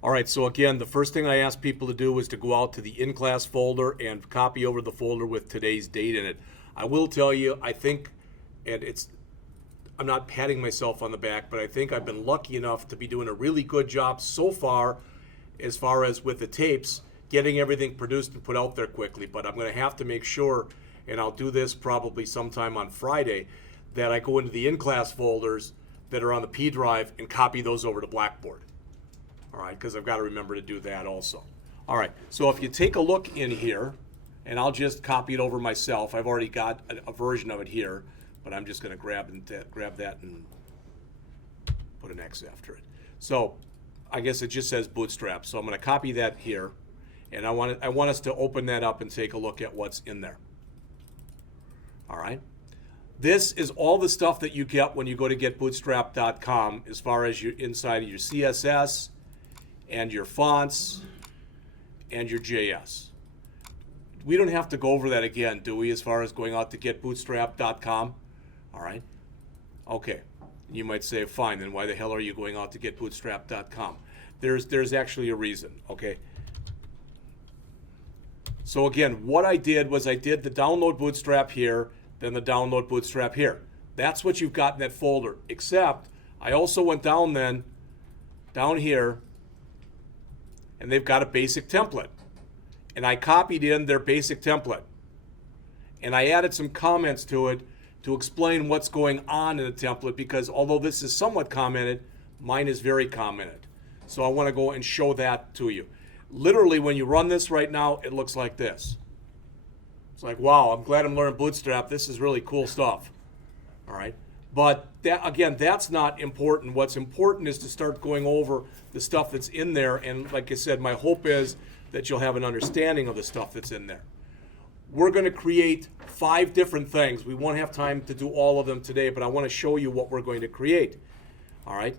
All right, so again, the first thing I asked people to do was to go out to the in-class folder and copy over the folder with today's date in it. I will tell you, I think, and I'm not patting myself on the back, but I think I've been lucky enough to be doing a really good job so far as with the tapes, getting everything produced and put out there quickly. But I'm going to have to make sure, and I'll do this probably sometime on Friday, that I go into the in-class folders that are on the P drive and copy those over to Blackboard. All right, because I've got to remember to do that also. All right, so if you take a look in here, and I'll just copy it over myself. I've already got a version of it here, but I'm just going to grab that and put an X after it. So I guess it just says Bootstrap. So I'm going to copy that here, and I want us to open that up and take a look at what's in there. All right. This is all the stuff that you get when you go to getbootstrap.com as far as your inside of your CSS and your fonts and your JS. We don't have to go over that again, do we, as far as going out to getbootstrap.com? All right. Okay. You might say, fine, then why the hell are you going out to getbootstrap.com? There's actually a reason, okay? So again, what I did was I did the download Bootstrap here, then the download Bootstrap here. That's what you've got in that folder, except I also went down here, and they've got a basic template. And I copied in their basic template. And I added some comments to it to explain what's going on in the template, because although this is somewhat commented, mine is very commented. So I want to go and show that to you. Literally, when you run this right now, it looks like this. It's like, wow, I'm glad I'm learning Bootstrap. This is really cool stuff. All right. But that, again, that's not important. What's important is to start going over the stuff that's in there. And like I said, my hope is that you'll have an understanding of the stuff that's in there. We're going to create 5 different things. We won't have time to do all of them today, but I want to show you what we're going to create. All right?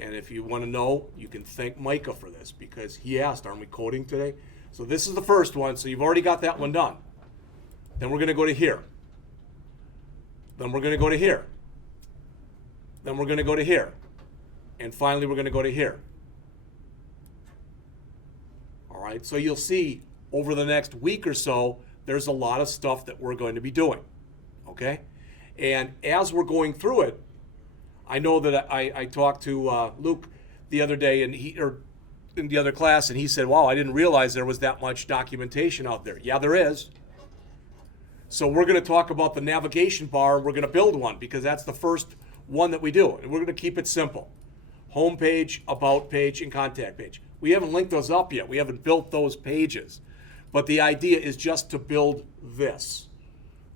And if you want to know, you can thank Micah for this, because he asked, aren't we coding today? So this is the first one, so you've already got that one done. Then we're going to go to here. Then we're going to go to here. Then we're going to go to here. And finally, we're going to go to here. All right, so you'll see over the next week or so, there's a lot of stuff that we're going to be doing, okay? And as we're going through it, I know that I talked to Luke the other day, and in the other class, and he said, wow, I didn't realize there was that much documentation out there. Yeah, there is. So we're going to talk about the navigation bar, and we're going to build one, because that's the first one that we do. And we're going to keep it simple. Home page, about page, and contact page. We haven't linked those up yet. We haven't built those pages. But the idea is just to build this,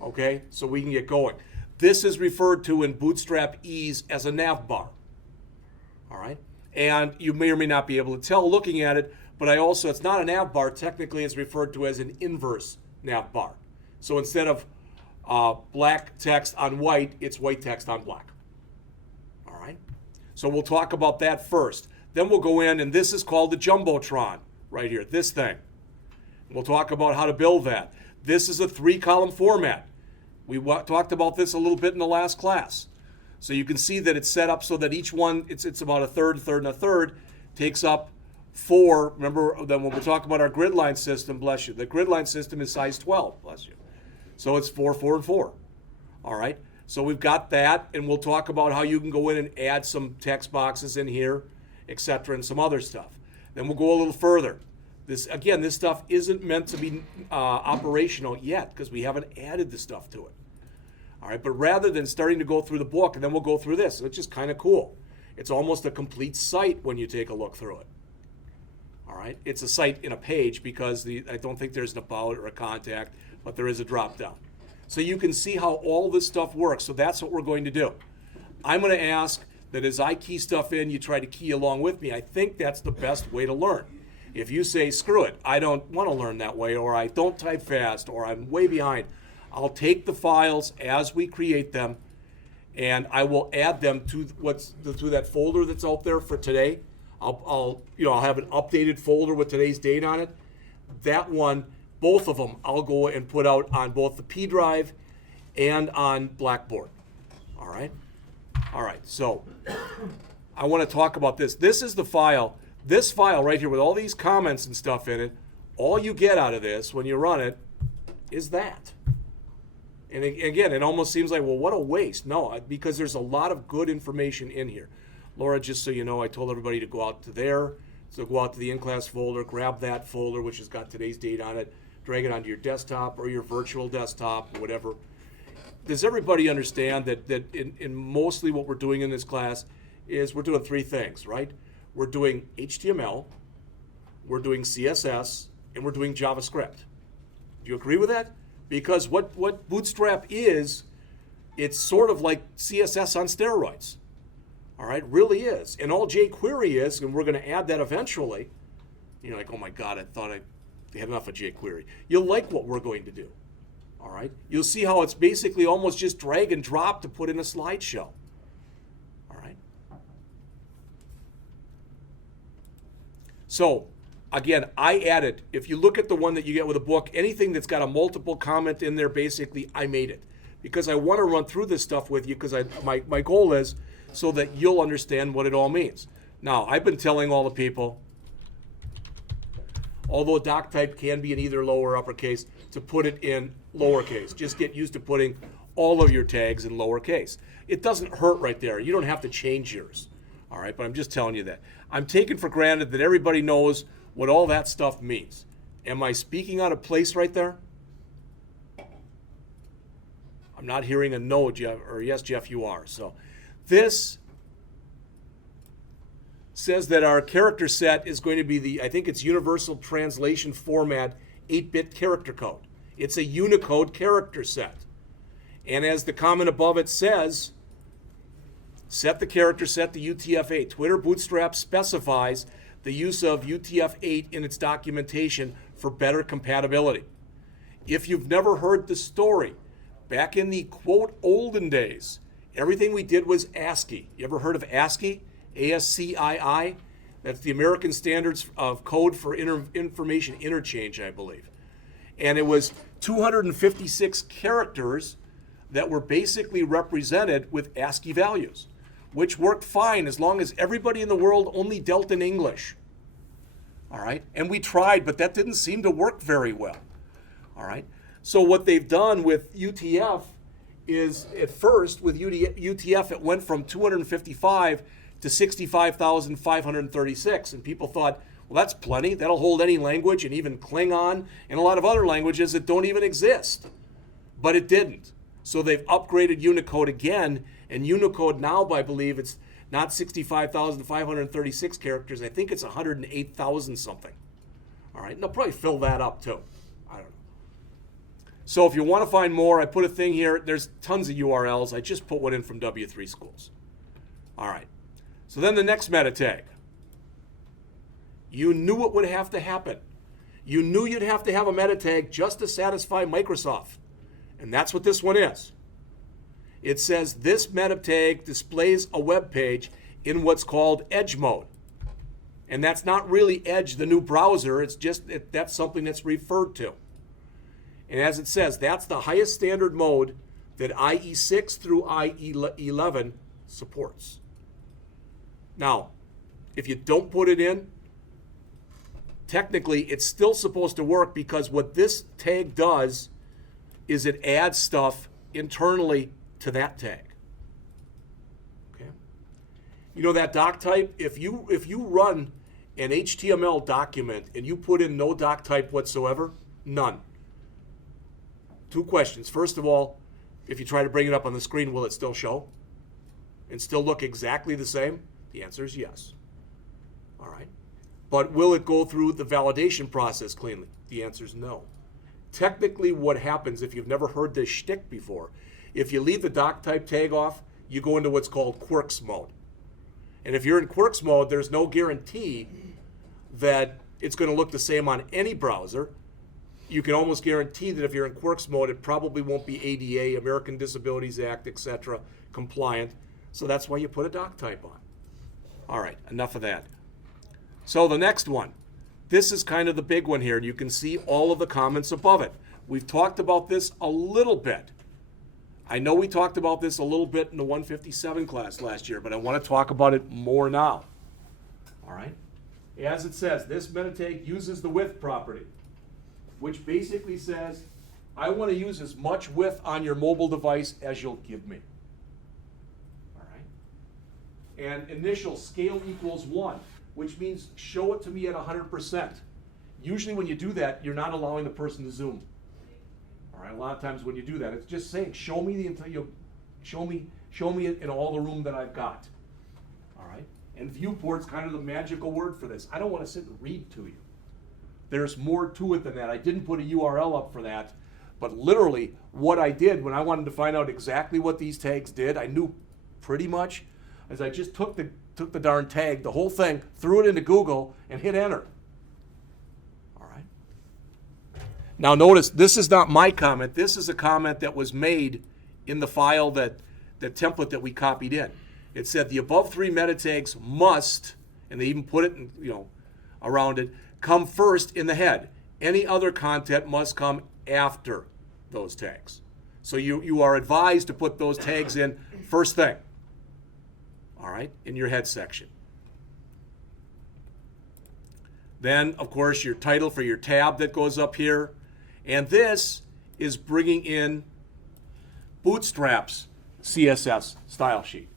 okay? So we can get going. This is referred to in Bootstrap Ease as a navbar, all right? And you may or may not be able to tell looking at it, but it's not a navbar. Technically, it's referred to as an inverse navbar. So instead of black text on white, it's white text on black, all right? So we'll talk about that first. Then we'll go in, and this is called the Jumbotron right here, this thing. We'll talk about how to build that. This is a 3-column format. We talked about this a little bit in the last class. So you can see that it's set up so that each one, it's about a third, and a third, takes up 4. Remember, then when we talk about our grid line system, bless you, the grid line system is size 12, bless you. So it's 4, 4, and 4. All right? So we've got that, and we'll talk about how you can go in and add some text boxes in here, etc., and some other stuff. Then we'll go a little further. This stuff isn't meant to be operational yet, because we haven't added the stuff to it. All right, but rather than starting to go through the book, and then we'll go through this, it's just kind of cool. It's almost a complete site when you take a look through it. All right, it's a site in a page, because I don't think there's an about or a contact, but there is a drop down. So you can see how all this stuff works. So that's what we're going to do. I'm going to ask that as I key stuff in, you try to key along with me. I think that's the best way to learn. If you say, screw it, I don't want to learn that way, or I don't type fast, or I'm way behind, I'll take the files as we create them, and I will add them to that folder that's out there for today. I'll have an updated folder with today's date on it. That one, both of them, I'll go and put out on both the P drive and on Blackboard. All right. So I want to talk about this. This is the file This file right here with all these comments and stuff in it, all you get out of this when you run it is that. And again, it almost seems like, well, what a waste. No, because there's a lot of good information in here. Laura, just so you know, I told everybody to go out to there. So go out to the in-class folder, grab that folder, which has got today's date on it, drag it onto your desktop or your virtual desktop, or whatever. Does everybody understand that in mostly what we're doing in this class is we're doing three things, right? We're doing HTML, we're doing CSS, and we're doing JavaScript. Do you agree with that? Because what Bootstrap is, it's sort of like CSS on steroids. All right, really is. And all jQuery is, and we're going to add that eventually. You're like, oh my God, I thought I had enough of jQuery. You'll like what we're going to do. All right, you'll see how it's basically almost just drag and drop to put in a slideshow. All right. So again, I added, if you look at the one that you get with a book, anything that's got a multiple comment in there, basically, I made it. Because I want to run through this stuff with you, because my goal is so that you'll understand what it all means. Now, I've been telling all the people, although doc type can be in either lower or uppercase, to put it in lowercase. Just get used to putting all of your tags in lowercase. It doesn't hurt right there. You don't have to change yours. All right, but I'm just telling you that. I'm taking for granted that everybody knows what all that stuff means. Am I speaking out of place right there? I'm not hearing a no, Jeff, or yes, Jeff, you are. So this says that our character set is going to be the, I think it's Universal Translation Format 8-bit character code. It's a Unicode character set. And as the comment above it says, set the character set to UTF-8. Twitter Bootstrap specifies the use of UTF-8 in its documentation for better compatibility. If you've never heard the story, back in the, quote, olden days, everything we did was ASCII. You ever heard of ASCII? ASCII? That's the American Standards of Code for Information Interchange, I believe. And it was 256 characters that were basically represented with ASCII values, which worked fine as long as everybody in the world only dealt in English. All right? And we tried, but that didn't seem to work very well. All right? So what they've done with UTF is, at first, with UTF, it went from 255 to 65,536. And people thought, well, that's plenty. That'll hold any language, and even Klingon and a lot of other languages that don't even exist. But it didn't. So they've upgraded Unicode again, and Unicode now, I believe, it's not 65,536 characters. I think it's 108,000 something. All right, and they'll probably fill that up too. I don't know. So if you want to find more, I put a thing here. There's tons of URLs. I just put one in from W3 Schools. All right. So then the next meta tag. You knew it would have to happen. You knew you'd have to have a meta tag just to satisfy Microsoft. And that's what this one is. It says this meta tag displays a web page in what's called Edge mode. And that's not really Edge, the new browser. It's just that's something that's referred to. And as it says, that's the highest standard mode that IE6 through IE11 supports. Now, if you don't put it in, technically it's still supposed to work, because what this tag does is it adds stuff internally to that tag. Okay. You know that doc type, if you run an HTML document and you put in no doc type whatsoever, none. Two questions. First of all, if you try to bring it up on the screen, will it still show and still look exactly the same? The answer is yes. All right. But will it go through the validation process cleanly? The answer is no. Technically, what happens, if you've never heard this shtick before, if you leave the doc type tag off, you go into what's called Quirks mode. And if you're in Quirks mode, there's no guarantee that it's going to look the same on any browser. You can almost guarantee that if you're in Quirks mode, it probably won't be ADA, American Disabilities Act, etc., compliant. So that's why you put a doc type on. All right, enough of that. So the next one. This is kind of the big one here, and you can see all of the comments above it. We've talked about this a little bit. I know we talked about this a little bit in the 157 class last year, but I want to talk about it more now. All right? as it says, this meta tag uses the width property, which basically says, I want to use as much width on your mobile device as you'll give me. All right. And initial scale equals 1, which means show it to me at 100%. Usually when you do that, you're not allowing the person to zoom. All right. A lot of times when you do that, it's just saying, show me the entire, show me it in all the room that I've got. All right. And viewport's kind of the magical word for this. I don't want to sit and read to you. There's more to it than that. I didn't put a URL up for that, but literally what I did when I wanted to find out exactly what these tags did, I knew pretty much, as I just took the darn tag, the whole thing, threw it into Google, and hit enter. All right. Now notice, this is not my comment. This is a comment that was made in the file, the template that we copied in. It said the above 3 meta tags must, and they even put it in, around it, come first in the head. Any other content must come after those tags. So you are advised to put those tags in first thing, all right, in your head section. Then, of course, your title for your tab that goes up here. And this is bringing in Bootstrap's CSS style sheet.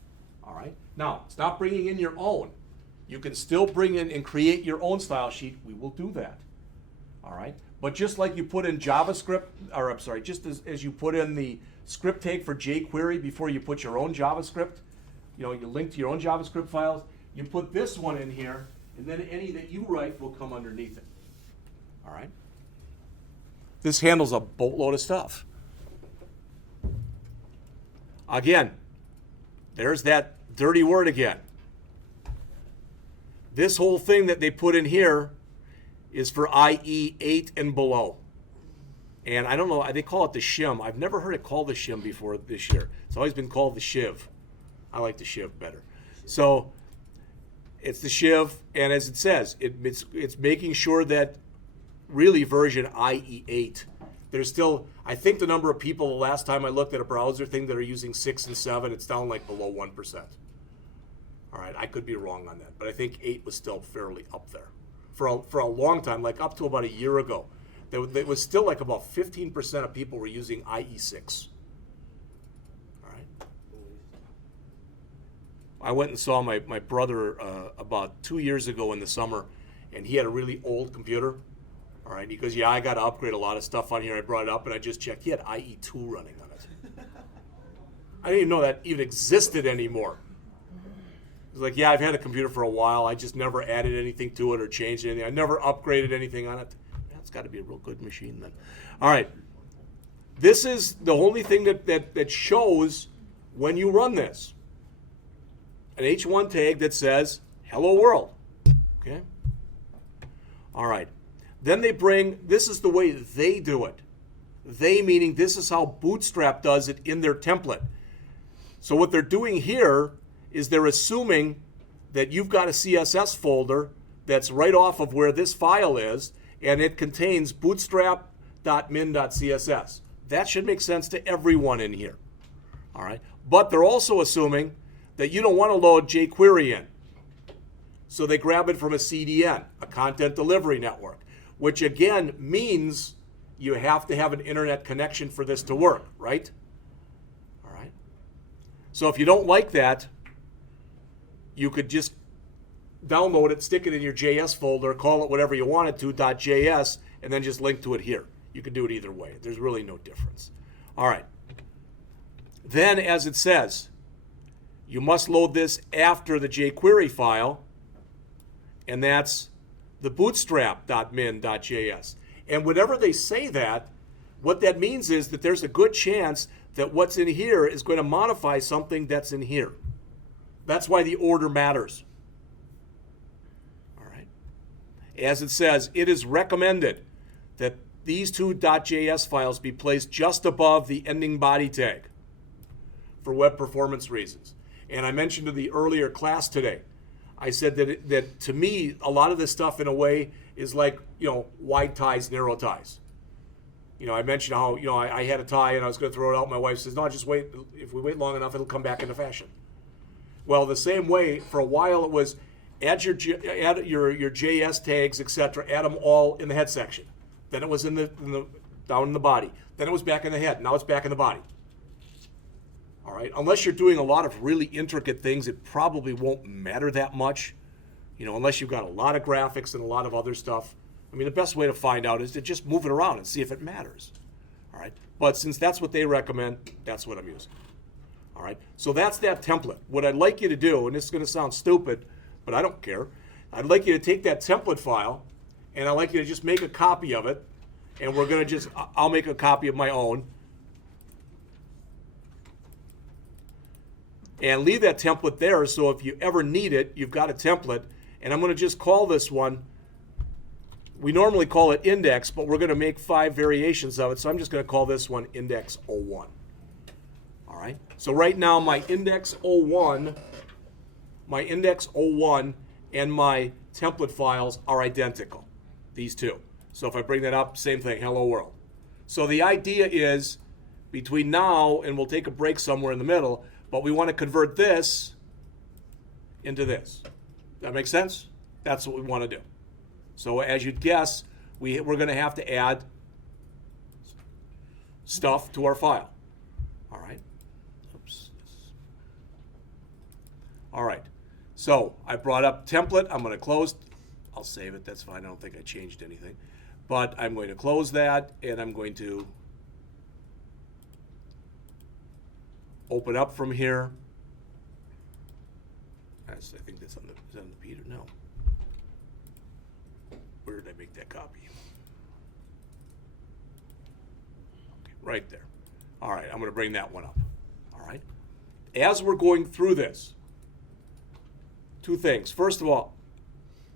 All right. Now, it's not bringing in your own. You can still bring in and create your own style sheet. We will do that. All right. But just like you put in JavaScript, or I'm sorry, just as you put in the script tag for jQuery before you put your own JavaScript, you link to your own JavaScript files, you put this one in here, and then any that you write will come underneath it. All right. This handles a boatload of stuff. Again, there's that dirty word again. This whole thing that they put in here is for IE 8 and below. And I don't know, they call it the shim. I've never heard it called the shim before this year. It's always been called the shiv. I like the shiv better. So it's the shiv, and as it says, it's making sure that really version IE 8. There's still, I think the number of people, the last time I looked at a browser thing that are using 6 and 7, it's down like below 1%. All right, I could be wrong on that, but I think 8 was still fairly up there. For a long time, like up to about a year ago, it was still like about 15% of people were using IE6. All right. I went and saw my brother about 2 years ago in the summer, and he had a really old computer. All right, he goes, yeah, I got to upgrade a lot of stuff on here. I brought it up, and I just checked. He had IE2 running on it. I didn't even know that even existed anymore. It was like, yeah, I've had a computer for a while. I just never added anything to it or changed anything. I never upgraded anything on it. That's got to be a real good machine then. All right, this is the only thing that shows when you run this. An H1 tag that says, hello world, okay? All right. Then they bring, this is the way they do it. They meaning this is how Bootstrap does it in their template. So what they're doing here is they're assuming that you've got a CSS folder that's right off of where this file is, and it contains bootstrap.min.css. That should make sense to everyone in here. All right. But they're also assuming that you don't want to load jQuery in. So they grab it from a CDN, a content delivery network, which again means you have to have an internet connection for this to work, right? All right. So if you don't like that, you could just download it, stick it in your JS folder, call it whatever you want it to, .js, and then just link to it here. You can do it either way. There's really no difference. All right. Then, as it says, you must load this after the jQuery file, and that's the bootstrap.min.js. And whenever they say that, what that means is that there's a good chance that what's in here is going to modify something that's in here. That's why the order matters. All right. As it says, it is recommended that these two .js files be placed just above the ending body tag for web performance reasons. And I mentioned in the earlier class today, I said that to me, a lot of this stuff in a way is like, wide ties, narrow ties. I mentioned how, I had a tie and I was going to throw it out. My wife says, no, just wait. If we wait long enough, it'll come back into fashion. Well, the same way, for a while it was add your JS tags, etc. Add them all in the head section. Then it was down in the body. Then it was back in the head. Now it's back in the body. All right. Unless you're doing a lot of really intricate things, it probably won't matter that much. Unless you've got a lot of graphics and a lot of other stuff. I mean, the best way to find out is to just move it around and see if it matters. All right. But since that's what they recommend, that's what I'm using. All right. So that's that template. What I'd like you to do, and this is going to sound stupid, but I don't care. I'd like you to take that template file, and I'd like you to just make a copy of it. And we're going to I'll make a copy of my own. And leave that template there so if you ever need it, you've got a template. And I'm going to just call this one, we normally call it index, but we're going to make 5 variations of it. So I'm just going to call this one index 01. All right. So right now my index 01 and my template files are identical, these two. So if I bring that up, same thing, hello world. So the idea is between now and we'll take a break somewhere in the middle, but we want to convert this into this. That makes sense? That's what we want to do. So as you'd guess, we're going to have to add stuff to our file. All right. Oops. All right. So I brought up template. I'm going to close. I'll save it. That's fine. I don't think I changed anything. But I'm going to close that, and I'm going to open up from here. I think that's on the Peter. No. Where did I make that copy? Okay, right there. All right, I'm going to bring that one up. All right. As we're going through this, 2 things. First of all,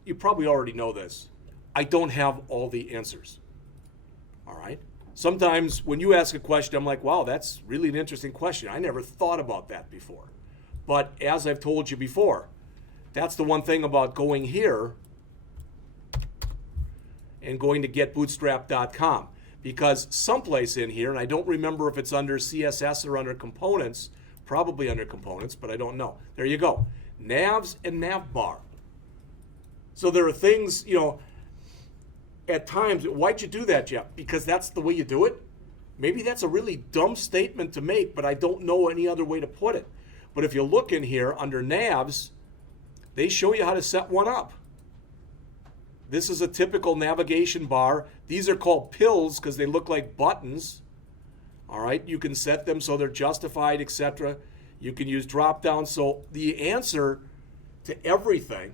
you probably already know this. I don't have all the answers. All right. Sometimes when you ask a question, I'm like, wow, that's really an interesting question. I never thought about that before. But as I've told you before, that's the one thing about going here and going to getbootstrap.com. Because someplace in here, and I don't remember if it's under CSS or under components, probably under components, but I don't know. There you go. Navs and Navbar. So there are things, at times, why'd you do that, Jeff? Because that's the way you do it? Maybe that's a really dumb statement to make, but I don't know any other way to put it. But if you look in here under navs, they show you how to set one up. This is a typical navigation bar. These are called pills because they look like buttons. All right, you can set them so they're justified, etc. You can use drop down. So the answer to everything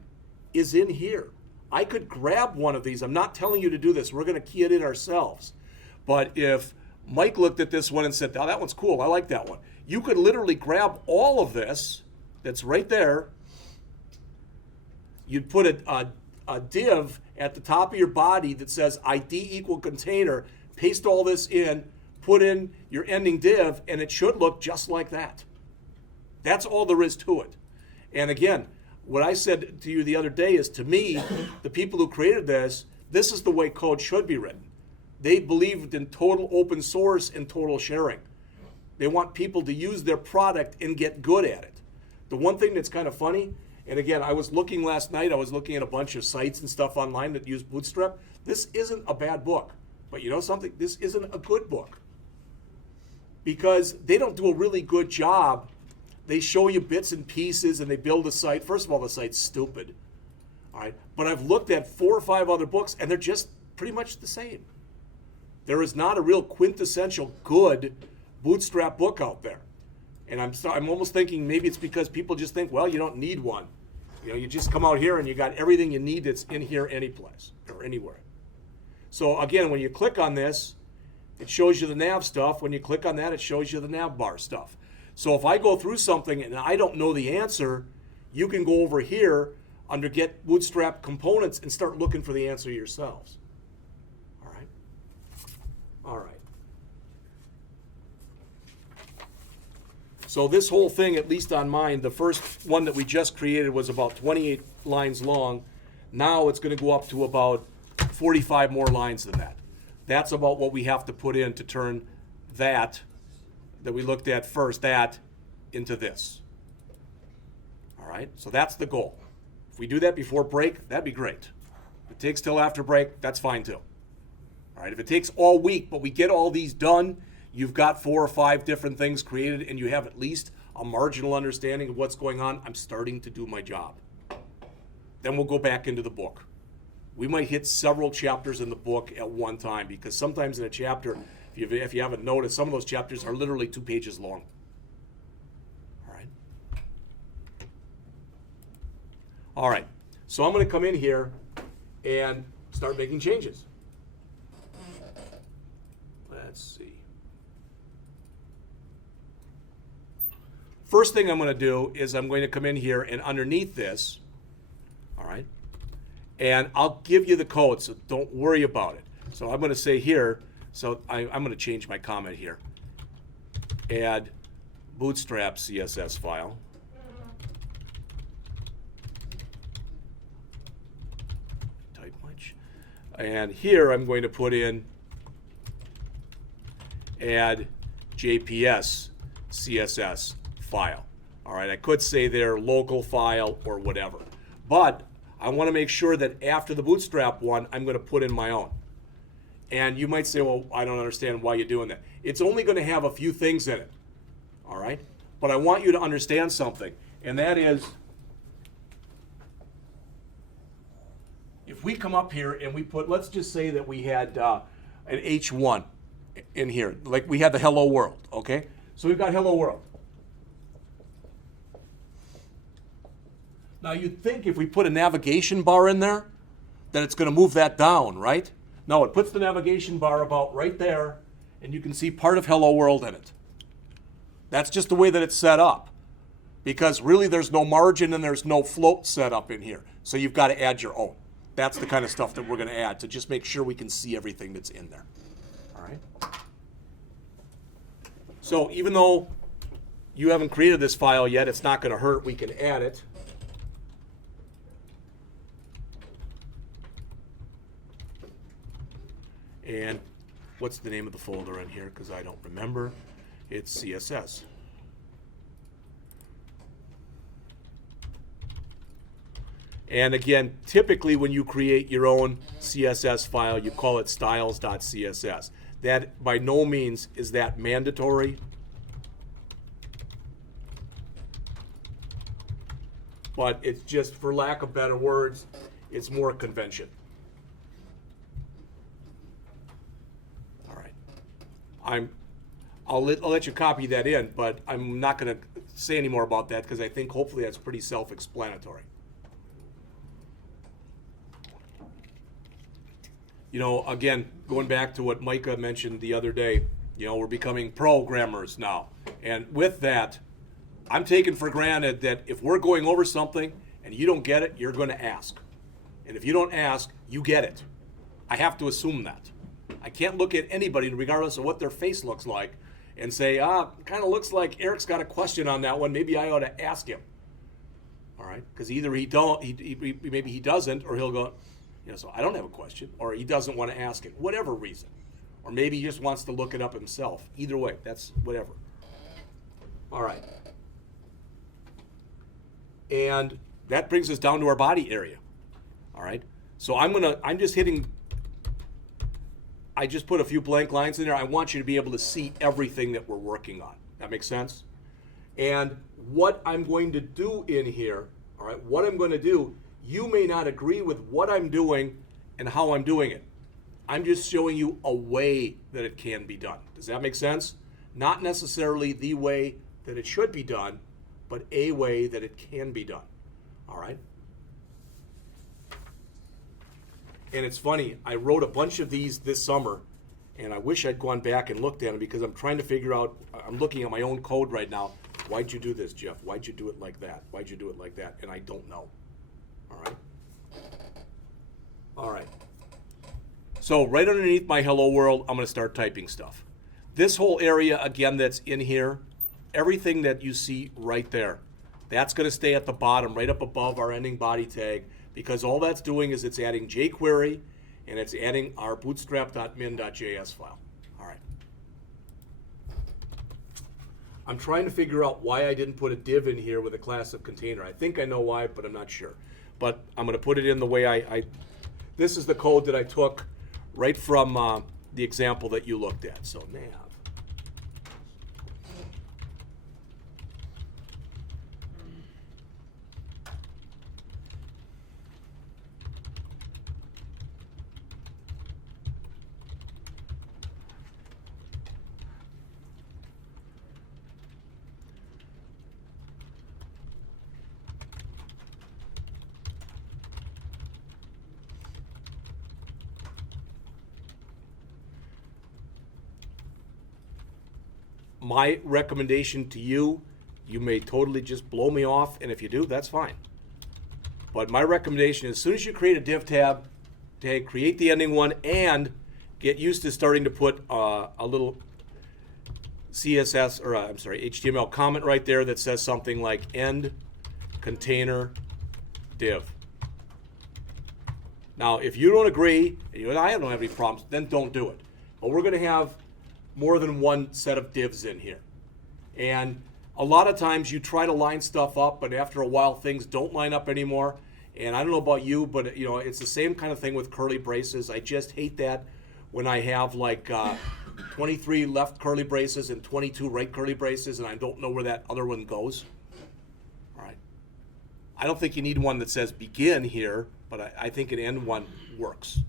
is in here. I could grab one of these. I'm not telling you to do this. We're going to key it in ourselves. But if Mike looked at this one and said, oh, that one's cool, I like that one. You could literally grab all of this that's right there. You'd put a div at the top of your body that says ID equal container, paste all this in, put in your ending div, and it should look just like that. That's all there is to it. And again, what I said to you the other day is, to me, the people who created this is the way code should be written. They believed in total open source and total sharing. They want people to use their product and get good at it. The one thing that's kind of funny, and again, I was looking last night, I was looking at a bunch of sites and stuff online that use Bootstrap. This isn't a bad book. But you know something? This isn't a good book. Because they don't do a really good job. They show you bits and pieces and they build a site. First of all, the site's stupid. All right. But I've looked at 4 or 5 other books and they're just pretty much the same. There is not a real quintessential good Bootstrap book out there. And I'm almost thinking maybe it's because people just think, well, you don't need one. You just come out here and you got everything you need that's in here any place or anywhere. So again, when you click on this, it shows you the nav stuff. When you click on that, it shows you the Navbar stuff. So if I go through something and I don't know the answer, you can go over here under Get Bootstrap Components and start looking for the answer yourselves. All right? All right. So this whole thing, at least on mine, the first one that we just created was about 28 lines long. Now it's going to go up to about 45 more lines than that. That's about what we have to put in to turn that we looked at first, that into this. All right, so that's the goal. If we do that before break, that'd be great. If it takes till after break, that's fine too. All right, if it takes all week, but we get all these done, you've got 4 or 5 different things created, and you have at least a marginal understanding of what's going on, I'm starting to do my job. Then we'll go back into the book. We might hit several chapters in the book at one time, because sometimes in a chapter, if you haven't noticed, some of those chapters are literally 2 pages long. All right. All right. So I'm going to come in here and start making changes. Let's see. First thing I'm going to do is I'm going to come in here and underneath this, all right, and I'll give you the code, so don't worry about it. So I'm going to say here, so I'm going to change my comment here. Add Bootstrap CSS file. Type much. And here I'm going to put in add JPS CSS file. All right, I could say their local file or whatever. But I want to make sure that after the Bootstrap one, I'm going to put in my own. And you might say, well, I don't understand why you're doing that. It's only going to have a few things in it. All right? But I want you to understand something. And that is, if we come up here and we put, let's just say that we had an H1 in here. Like we had the hello world, okay? So we've got hello world. Now you'd think if we put a navigation bar in there, that it's going to move that down, right? No, it puts the navigation bar about right there, and you can see part of hello world in it. That's just the way that it's set up, because really there's no margin and there's no float set up in here. So you've got to add your own. That's the kind of stuff that we're going to add to just make sure we can see everything that's in there. All right? So even though you haven't created this file yet, it's not going to hurt. We can add it. And what's the name of the folder in here? Because I don't remember. It's CSS. And again, typically when you create your own CSS file, you call it styles.css. That by no means is that mandatory. But it's just, for lack of better words, it's more convention. I'll let you copy that in, but I'm not going to say any more about that because I think hopefully that's pretty self-explanatory. You know, again, going back to what Micah mentioned the other day, you know, we're becoming programmers now. And with that, I'm taking for granted that if we're going over something and you don't get it, you're going to ask. And if you don't ask, you get it. I have to assume that. I can't look at anybody, regardless of what their face looks like, and say, kind of looks like Eric's got a question on that one. Maybe I ought to ask him. All right? Because either maybe he doesn't, or he'll go, you know, so I don't have a question, or he doesn't want to ask it, whatever reason. Or maybe he just wants to look it up himself. Either way, that's whatever. All right. And that brings us down to our body area. All right? So I just put a few blank lines in there. I want you to be able to see everything that we're working on. That makes sense? And what I'm going to do in here, all right, what I'm going to do, you may not agree with what I'm doing and how I'm doing it. I'm just showing you a way that it can be done. Does that make sense? Not necessarily the way that it should be done, but a way that it can be done. All right? And it's funny, I wrote a bunch of these this summer, and I wish I'd gone back and looked at them because I'm trying to figure out, I'm looking at my own code right now. Why'd you do this, Jeff? Why'd you do it like that? Why'd you do it like that? And I don't know. All right? All right. So right underneath my hello world, I'm going to start typing stuff. This whole area, again, that's in here, everything that you see right there, that's going to stay at the bottom, right up above our ending body tag, because all that's doing is it's adding jQuery and it's adding our bootstrap.min.js file. All right. I'm trying to figure out why I didn't put a div in here with a class of container. I think I know why, but I'm not sure. but I'm going to put it in the way I this is the code that I took right from the example that you looked at. So nav. My recommendation to you, you may totally just blow me off, and if you do, that's fine. But my recommendation is as soon as you create a div tab, create the ending one and get used to starting to put a little CSS, or I'm sorry, HTML comment right there that says something like end container div. Now, if you don't agree, and you and I don't have any problems, then don't do it. But we're going to have more than one set of divs in here. And a lot of times you try to line stuff up, but after a while things don't line up anymore. And I don't know about you, but you know, it's the same kind of thing with curly braces. I just hate that when I have like 23 left curly braces and 22 right curly braces, and I don't know where that other one goes. All right. I don't think you need one that says begin here, but I think an end one works.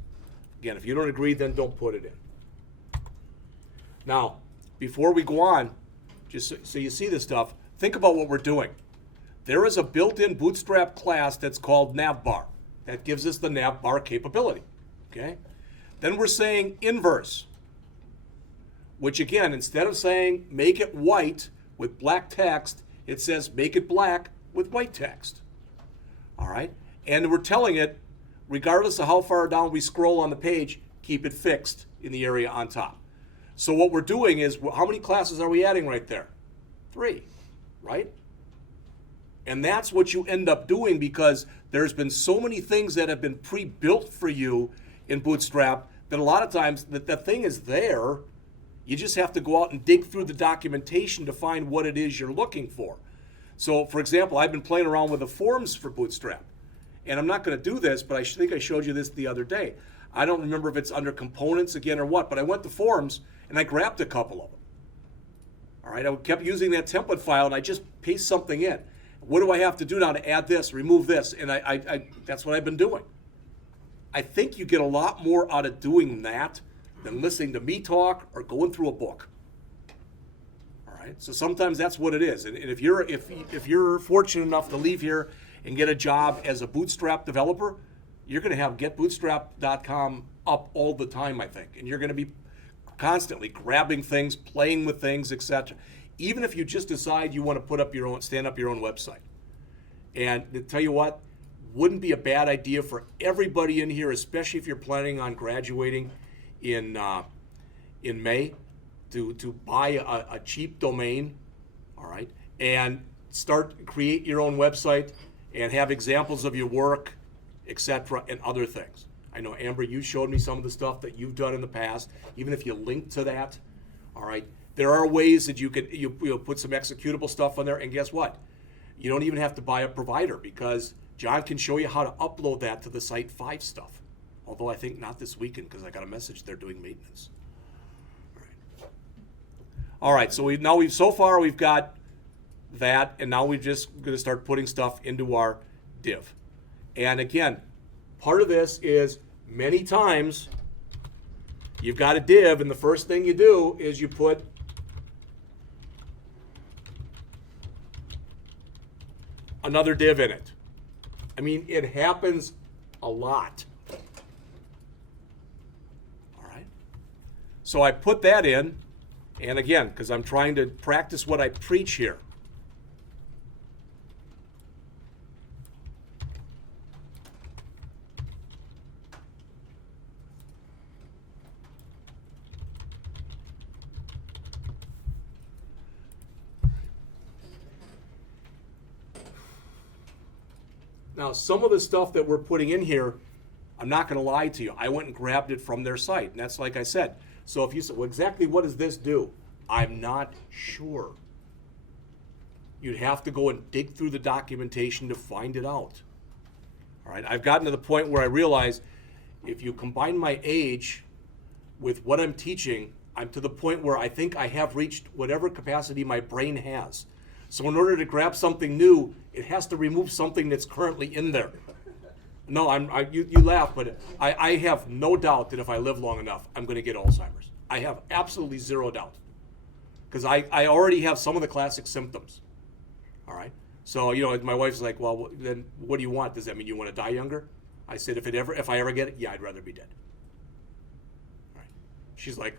Again, if you don't agree, then don't put it in. Now, before we go on, just so you see this stuff, think about what we're doing. There is a built-in Bootstrap class that's called Navbar. That gives us the Navbar capability, okay? Then we're saying inverse, which again, instead of saying make it white with black text, it says make it black with white text, all right? And we're telling it, regardless of how far down we scroll on the page, keep it fixed in the area on top. So what we're doing is, how many classes are we adding right there? 3, right? And that's what you end up doing because there's been so many things that have been pre-built for you in Bootstrap that a lot of times the thing is there. You just have to go out and dig through the documentation to find what it is you're looking for. So for example, I've been playing around with the forms for Bootstrap. And I'm not going to do this, but I think I showed you this the other day. I don't remember if it's under components again or what, but I went to forms and I grabbed a couple of them. All right, I kept using that template file and I just paste something in. What do I have to do now to add this, remove this? And that's what I've been doing. I think you get a lot more out of doing that than listening to me talk or going through a book. All right, so sometimes that's what it is. And if you're fortunate enough to leave here and get a job as a Bootstrap developer, you're going to have getbootstrap.com up all the time, I think. And you're going to be constantly grabbing things, playing with things, etc. Even if you just decide you want to put up your own, stand up your own website. And to tell you what, wouldn't be a bad idea for everybody in here, especially if you're planning on graduating in May, to buy a cheap domain, all right, and create your own website and have examples of your work, etc., and other things. I know, Amber, you showed me some of the stuff that you've done in the past. Even if you link to that, all right, there are ways that you put some executable stuff on there, and guess what? You don't even have to buy a provider because John can show you how to upload that to the Site 5 stuff. Although I think not this weekend because I got a message they're doing maintenance. All right, so so far we've got that, and now we're just going to start putting stuff into our div. And again, part of this is many times you've got a div, and the first thing you do is you put another div in it. I mean, it happens a lot. All right. So I put that in, and again, because I'm trying to practice what I preach here. Now, some of the stuff that we're putting in here, I'm not going to lie to you. I went and grabbed it from their site, and that's like I said. So if you say, well, exactly what does this do? I'm not sure. You'd have to go and dig through the documentation to find it out. All All right, I've gotten to the point where I realize if you combine my age with what I'm teaching, I'm to the point where I think I have reached whatever capacity my brain has. So in order to grab something new, it has to remove something that's currently in there. No, you laugh, but I have no doubt that if I live long enough, I'm going to get Alzheimer's. I have absolutely zero doubt. Because I already have some of the classic symptoms. All right? So, my wife's like, well, then what do you want? Does that mean you want to die younger? I said, if I ever get it, yeah, I'd rather be dead. All right. She's like,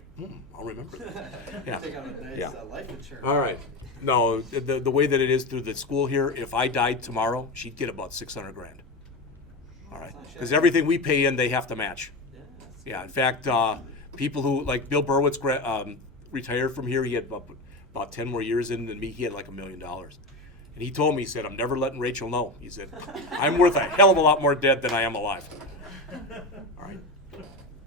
I'll remember that. Yeah. Take out a nice life insurance. All right. No, the way that it is through the school here, if I died tomorrow, she'd get about $600,000. All right. Because everything we pay in, they have to match. Yeah. In fact, people who, like Bill Burwitz, retired from here. He had about 10 more years in than me. He had like $1 million. And he told me, he said, I'm never letting Rachel know. He said, I'm worth a hell of a lot more dead than I am alive. All right.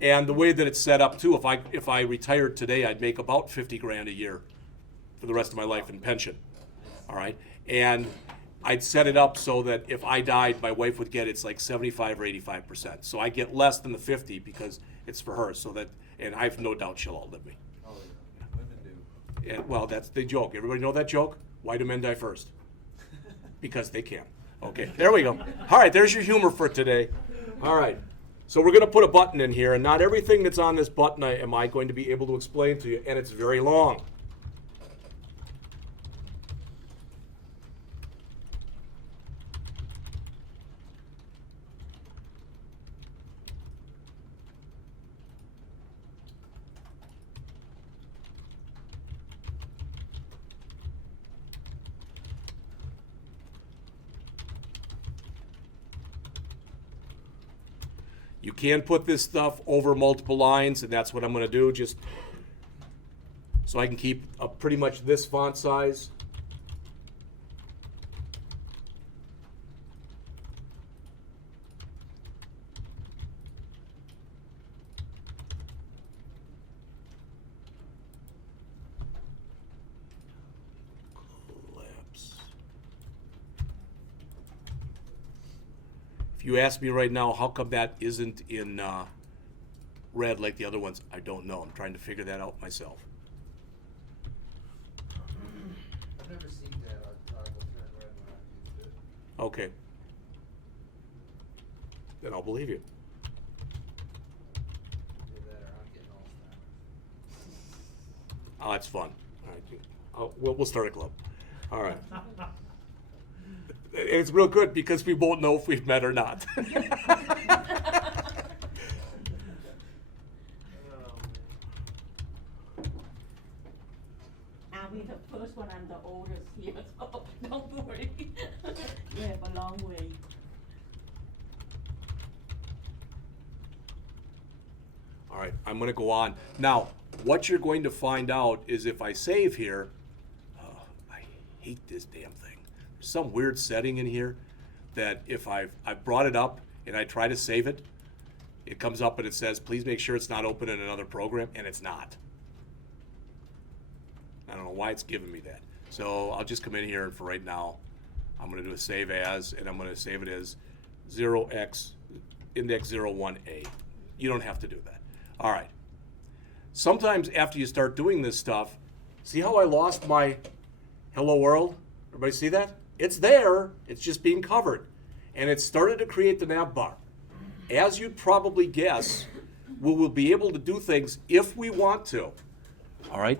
And the way that it's set up too, if I retired today, I'd make about $50,000 a year for the rest of my life in pension. All right. And I'd set it up so that if I died, my wife would get, it's like 75 or 85%. So I get less than the 50 because it's for her. And I have no doubt she'll outlive me. Oh, yeah. Women do. And, well, that's the joke. Everybody know that joke? Why do men die first? Because they can. Okay, there we go. All right, there's your humor for today. All right, so we're going to put a button in here, and not everything that's on this button am I going to be able to explain to you, and it's very long. You can put this stuff over multiple lines, and that's what I'm going to do, just so I can keep pretty much this font size. You ask me right now, how come that isn't in red like the other ones? I don't know. I'm trying to figure that out myself. I've never seen that on toggle turn red when I've used it. Okay. Then I'll believe you. Either that or I'm getting Alzheimer's. Oh, that's fun. All right. We'll start a club. All right. And it's real good because we won't know if we've met or not. I'll be the first one. I'm the oldest here, so don't worry. We have a long way. All right, I'm going to go on. Now, what you're going to find out is if I save here, I hate this damn thing. There's some weird setting in here that if I've brought it up and I try to save it, it comes up and it says, please make sure it's not open in another program, and it's not. I don't know why it's giving me that. So I'll just come in here, and for right now, I'm going to do a save as, and I'm going to save it as 0x index 01A. You don't have to do that. All right. Sometimes after you start doing this stuff, see how I lost my hello world? Everybody see that? It's there, it's just being covered. And it started to create the Navbar. As you'd probably guess, we will be able to do things if we want to. All right?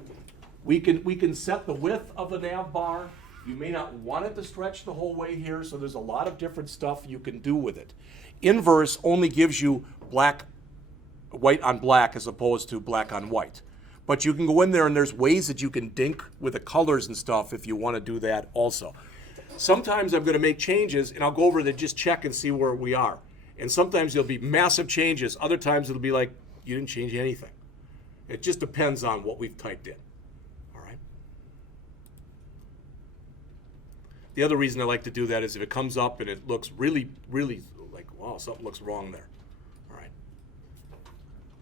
We can set the width of the Navbar. You may not want it to stretch the whole way here, so there's a lot of different stuff you can do with it. Inverse only gives you white on black as opposed to black on white. But you can go in there and there's ways that you can dink with the colors and stuff if you want to do that also. Sometimes I'm going to make changes and I'll go over to just check and see where we are. And sometimes there'll be massive changes. Other times it'll be like, you didn't change anything. It just depends on what we've typed in. All right. The other reason I like to do that is if it comes up and it looks really, really like, wow, something looks wrong there. All right.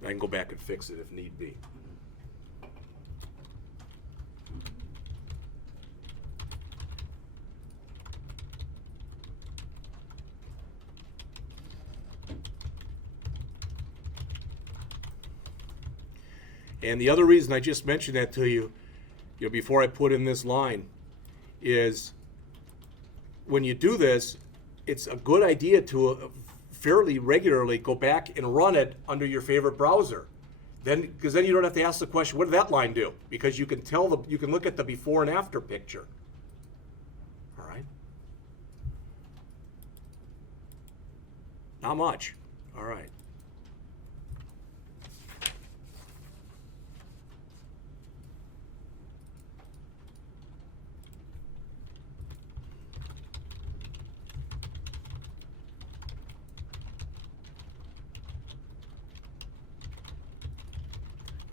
I can go back and fix it if need be. And the other reason I just mentioned that to you, before I put in this line, is when you do this, it's a good idea to fairly regularly go back and run it under your favorite browser. Because then you don't have to ask the question, what did that line do? Because you can you can look at the before and after picture. All right. Not much. All right.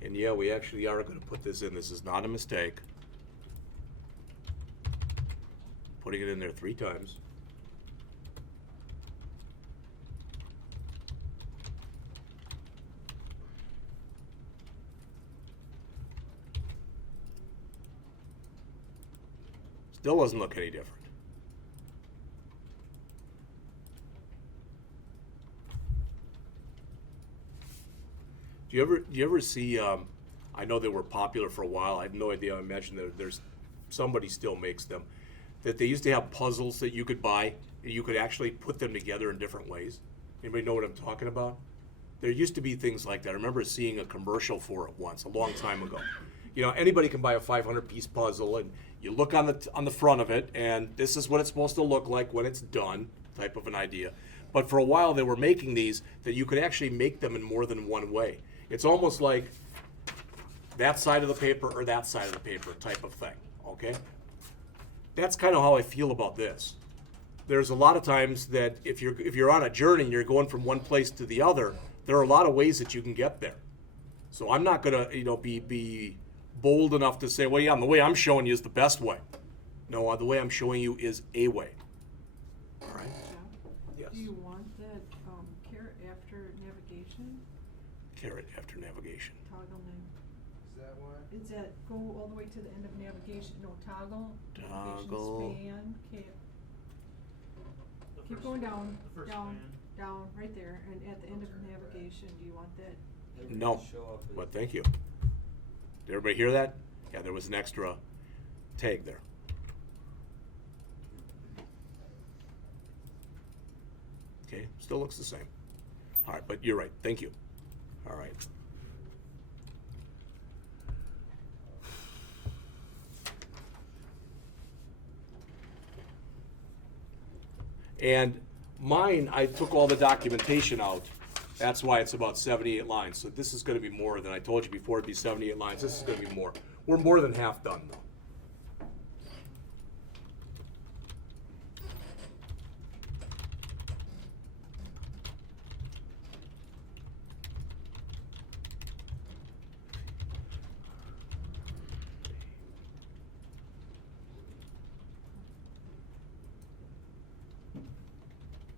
And yeah, we actually are going to put this in. This is not a mistake. Putting it in there 3 times. Still doesn't look any different. Do you ever see? I know they were popular for a while. I had no idea. I imagine that there's somebody still makes them. That they used to have puzzles that you could buy. You could actually put them together in different ways. Anybody know what I'm talking about? There used to be things like that. I remember seeing a commercial for it once, a long time ago. Anybody can buy a 500-piece puzzle, and you look on the front of it, and this is what it's supposed to look like when it's done, type of an idea. But for a while, they were making these that you could actually make them in more than one way. It's almost like that side of the paper or that side of the paper type of thing, okay? That's kind of how I feel about this. There's a lot of times that if you're on a journey and you're going from one place to the other, there are a lot of ways that you can get there. So I'm not gonna, be bold enough to say, well, yeah, the way I'm showing you is the best way. No, the way I'm showing you is a way. All right? Yes. Do you want that caret after navigation? Caret after navigation. Toggle name. Is that one? Is that go all the way to the end of navigation? No, toggle. Toggle. Navigation span. Keep going down, down, right there, and at the end of navigation, do you want that? No, but thank you. Did everybody hear that? Yeah, there was an extra tag there. Okay, still looks the same. All right, but you're right. Thank you. All right. And mine, I took all the documentation out. That's why it's about 78 lines. So this is going to be more than I told you before. It'd be 78 lines. This is going to be more. We're more than half done, though.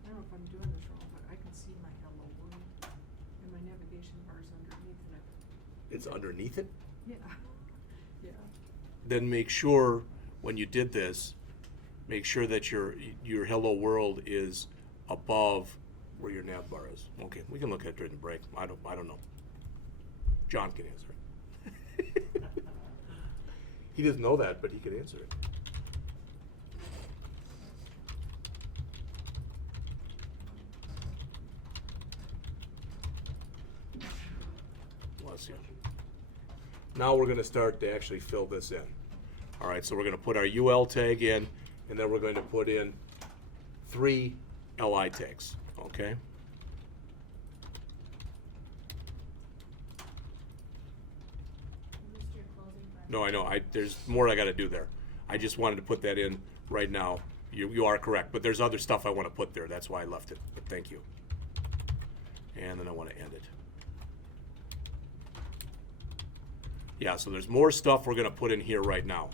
I don't know if I'm doing this wrong, but I can see my hello world, and my navigation bar's underneath it. It's underneath it? Yeah, yeah. Then make sure when you did this, make sure that your hello world is above where your navbar is. Okay, we can look at it during the break. I don't know. John can answer it. He doesn't know that, but he can answer it. Bless you. Now we're going to start to actually fill this in. All right, so we're going to put our UL tag in, and then we're going to put in 3 LI tags, okay? No, I know. There's more I got to do there. I just wanted to put that in right now. You are correct, but there's other stuff I want to put there. That's why I left it, but thank you. And then I want to end it. Yeah, so there's more stuff we're going to put in here right now.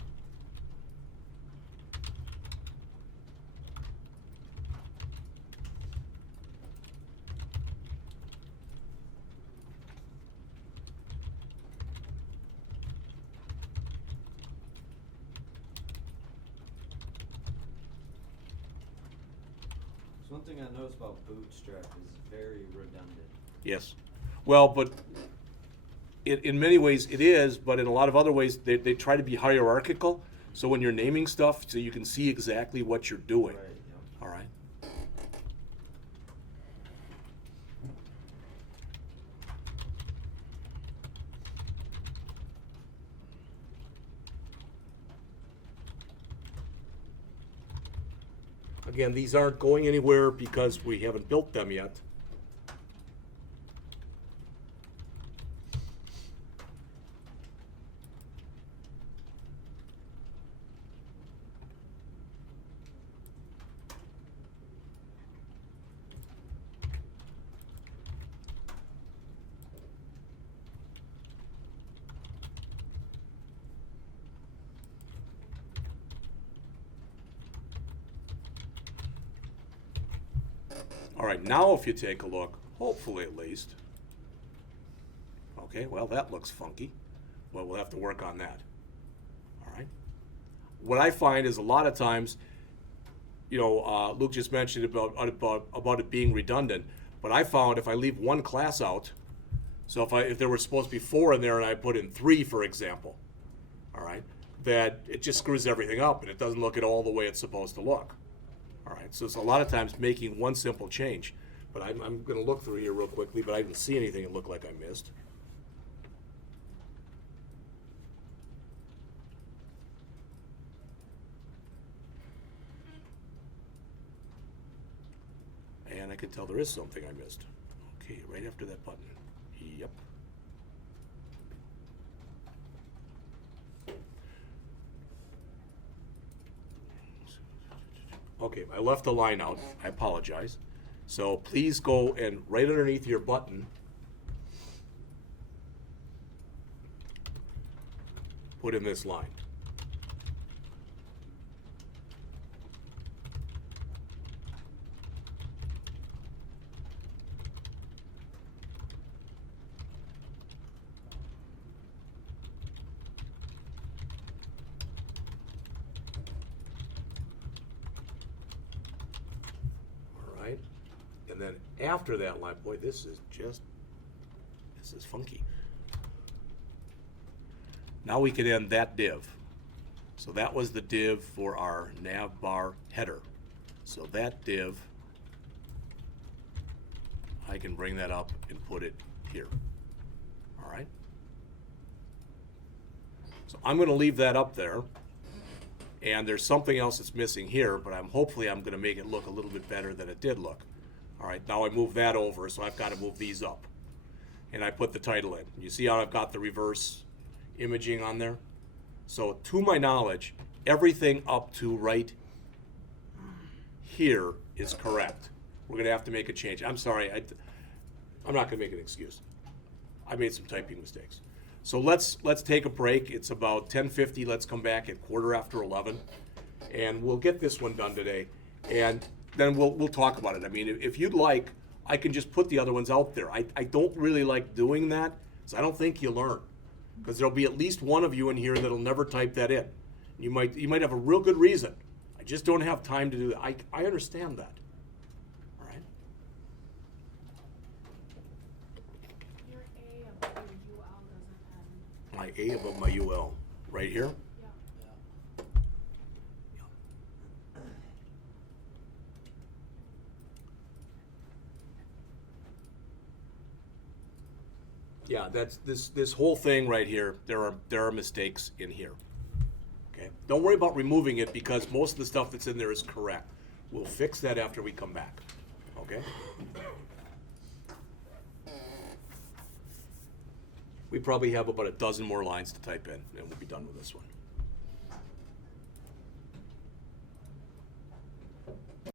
So one thing I noticed about Bootstrap is very redundant. Yes. Well, but in many ways it is, but in a lot of other ways they try to be hierarchical. So when you're naming stuff, so you can see exactly what you're doing. Right, yeah. All right. Again, these aren't going anywhere because we haven't built them yet. All right, now if you take a look, hopefully at least. Okay, well, that looks funky. Well, we'll have to work on that. All right. What I find is a lot of times, Luke just mentioned about it being redundant, but I found if I leave one class out, so if there were supposed to be 4 in there and I put in 3, for example, all right, that it just screws everything up and it doesn't look at all the way it's supposed to look. All right, so it's a lot of times making one simple change. But I'm going to look through here real quickly, but I didn't see anything that looked like I missed. And I can tell there is something I missed. Okay, right after that button. Yep. Okay, I left the line out. I apologize. So please go and right underneath your button, put in this line. And then after that line, boy, this is funky. Now we can end that div. So that was the div for our Navbar header. So that div, I can bring that up and put it here. All right. So I'm going to leave that up there. And there's something else that's missing here, but hopefully I'm going to make it look a little bit better than it did look. All right, now I move that over, so I've got to move these up. And I put the title in. You see how I've got the reverse imaging on there? So to my knowledge, everything up to right here is correct. We're going to have to make a change. I'm sorry, I'm not going to make an excuse. I made some typing mistakes. So let's take a break. It's about 10:50. Let's come back at 11:15, and we'll get this one done today. And then we'll talk about it. I mean, if you'd like, I can just put the other ones out there. I don't really like doing that, so I don't think you learn. Because there'll be at least one of you in here that'll never type that in. You might have a real good reason. I just don't have time to do that. I understand that. All right? Your A above your UL doesn't end. My A above my UL. Right here? Yeah. Yeah, that's this whole thing right here. There are mistakes in here. Okay, don't worry about removing it because most of the stuff that's in there is correct. We'll fix that after we come back. Okay. We probably have about a dozen more lines to type in, and we'll be done with this one.